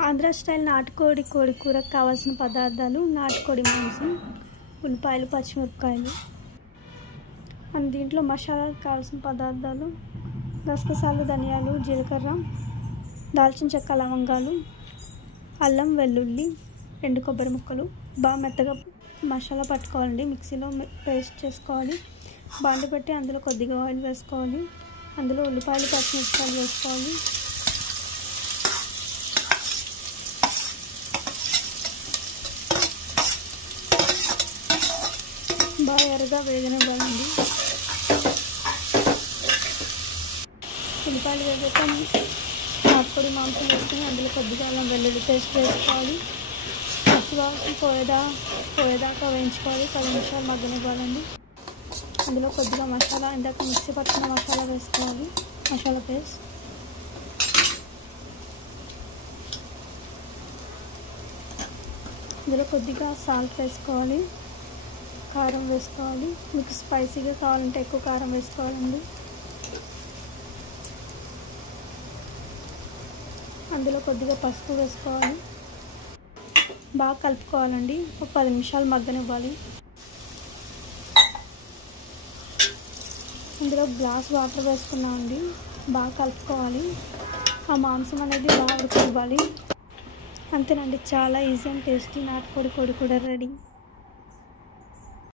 Andhra style నాటుకోడి కోడి కూరకు కావాల్సిన పదార్థాలు: నాటుకోడి మాంసం, ఉల్లిపాయలు, పచ్చిమిరపకాయలు. దీంట్లో మసాలాలకు కావాల్సిన పదార్థాలు: గసగసాలు, ధనియాలు, జీలకర్ర, దాల్చిన చెక్క, లవంగాలు, అల్లం, వెల్లుల్లి, ఎండు కొబ్బరి ముక్కలు. బాగా మెత్తగా మసాలా పట్టుకోవాలండి. మిక్సీలో పేస్ట్ చేసుకోవాలి. బాండి పెట్టి అందులో కొద్దిగా ఆయిల్ వేసుకోవాలి. అందులో ఉల్లిపాయలు, పచ్చిమిరపకాయలు వేసుకోవాలి. బాగా ఎర్రగా వేగనివ్వాలండి. ఉల్లిపాయలు వేగాక నాటుకోడి మాంసం వేసుకుని అందులో కొద్దిగా అల్లం వెల్లుల్లి పేస్ట్ వేసుకోవాలి. పచ్చివాసన పోయేదాకా వేయించుకోవాలి. 10 నిమిషాలు మగ్గనివ్వాలండి. అందులో కొద్దిగా మసాలా, ఇందాక మిక్సీ పట్టుకున్న మసాలా వేసుకోవాలి. మసాలా పేస్ట్, ఇందులో కొద్దిగా సాల్ట్ వేసుకోవాలి. కారం వేసుకోవాలి. మీకు స్పైసీగా కావాలంటే ఎక్కువ కారం వేసుకోవాలండి. అందులో కొద్దిగా పసుపు వేసుకోవాలి. బాగా కలుపుకోవాలండి. ఒక 10 నిమిషాలు మగ్గనివ్వాలి. ఇందులో గ్లాస్ వాటర్ వేసుకున్నామండి. బాగా కలుపుకోవాలి. ఆ మాంసం అనేది బాగా ఉడకనివ్వాలి. అంతేనండి, చాలా ఈజీ అండ్ టేస్టీ నాటుకోడి కోడి కూర రెడీ.